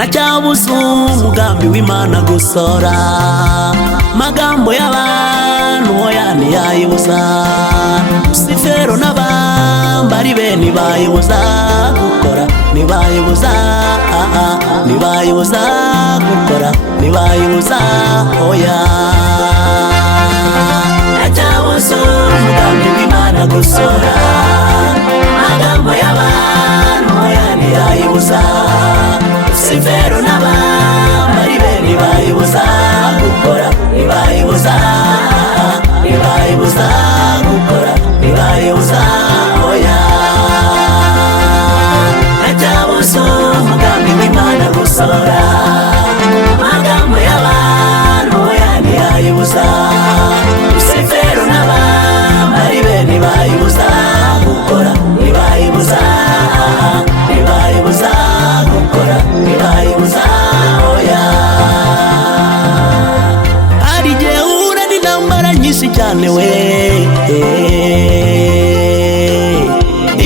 nacyabuze umugambi w'Imana gusora magambo y'abantu oya ntiyayibuza Rusifero n'abambari be ntibayibuza gukora ntibayibuza ntibayibuza gukora ntibayibuza oya nacyabuze umugambi w'Imana gusora magambo y'abantu oya ntiyayibuza Rusifero n'abambari be ntibayibuza gukora ntibayibuza ntibayibuza gukora ntibayibuza oya nacyabuze umugambi w'Imana gusora magambo y'abantu oya ntiyayibuza Rusifero n'abambari be ntibayibuza gukora ntibayibuza ntibayibuza gukora ntibayibuza oya hari igihe uhura n'intambara nyinshi cyane we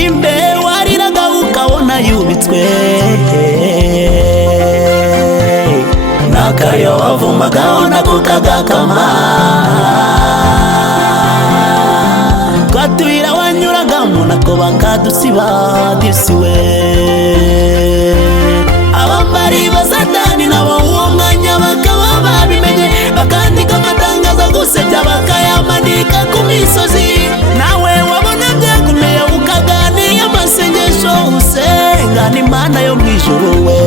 imbere wariraga ukabona yubitswe n'akayo wavumagaho nako kagakama twatuyira wanyuragamo nako bakadusiba disiwe abambari ba Satani nabo uwo mwanya bakaba babimenye bakandika amatangazo gusebya bakayamanika ku misozi nawe wabona byakomeye ukaganiye amasengesho usenga n'Imana yo mw'ijuru we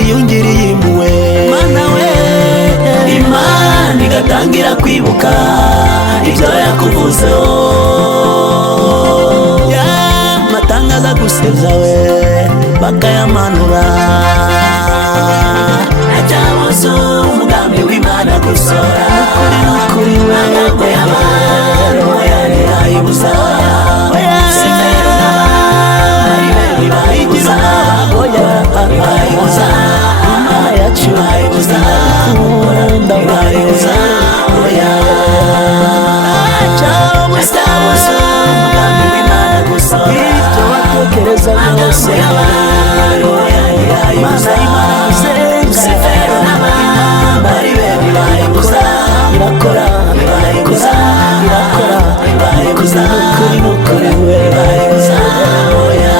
iyungiriye impuhwe Mana we Imana igatangira kwibuka ibyo yakuvuzeho matangaza gusebya we bakayamanura nacyabuze umugambi w'Imana gusora kuri magambo y'abantu oya ntiyayibuza Rusifero n'abambari be ntibayibuza ntibayibuza Imana yacu ntibayibuza ntibayibuza oya nacyabuze umugambi w'Imana gusora ibyo watekereza byose y'abantu oya ntiyayibuza Rusifero n'abambari be ntibayibuza irakora ntibayibuza irakora ntibayibuza n'ukuri we ntibayibuza oya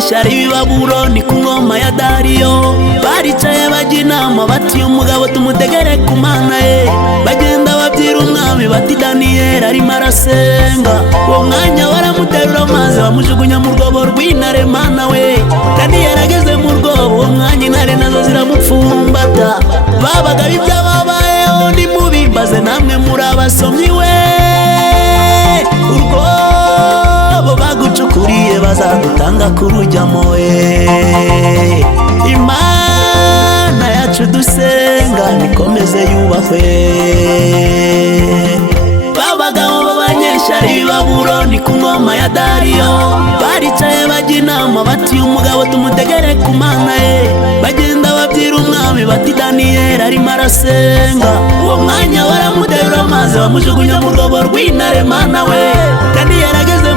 Shari Babuloni ku ngoma ya Dariyo baricaye bajya inama bati umugabo tumutegere ku Mana ye bagenda babyira umwami bati Daniyeli arimo arasenga uwo mwanya baramuterura maze bamujugunya mu rwobo rw'intare Mana we Daniyeli ageze mu rwobo uwo mwanya intare nazo ziramupfumbata babaga ibyababayeho nimubimbaze namwe muri abasomyi we urwobo bagucukuriye bazagutanga kurujyamo Imana yacu dusenga nikomeze yubahwe babagabo b'abanyeshari Babuloni ku ngoma ya Dariyo baricaye bajya inama bati umugabo tumutegere ku Mana ye bagenda babyira umwami bati Daniyeli arimo arasenga uwo mwanya baramuterura maze bamujugunya mu rwobo rw'intare Mana we Daniyeli ageze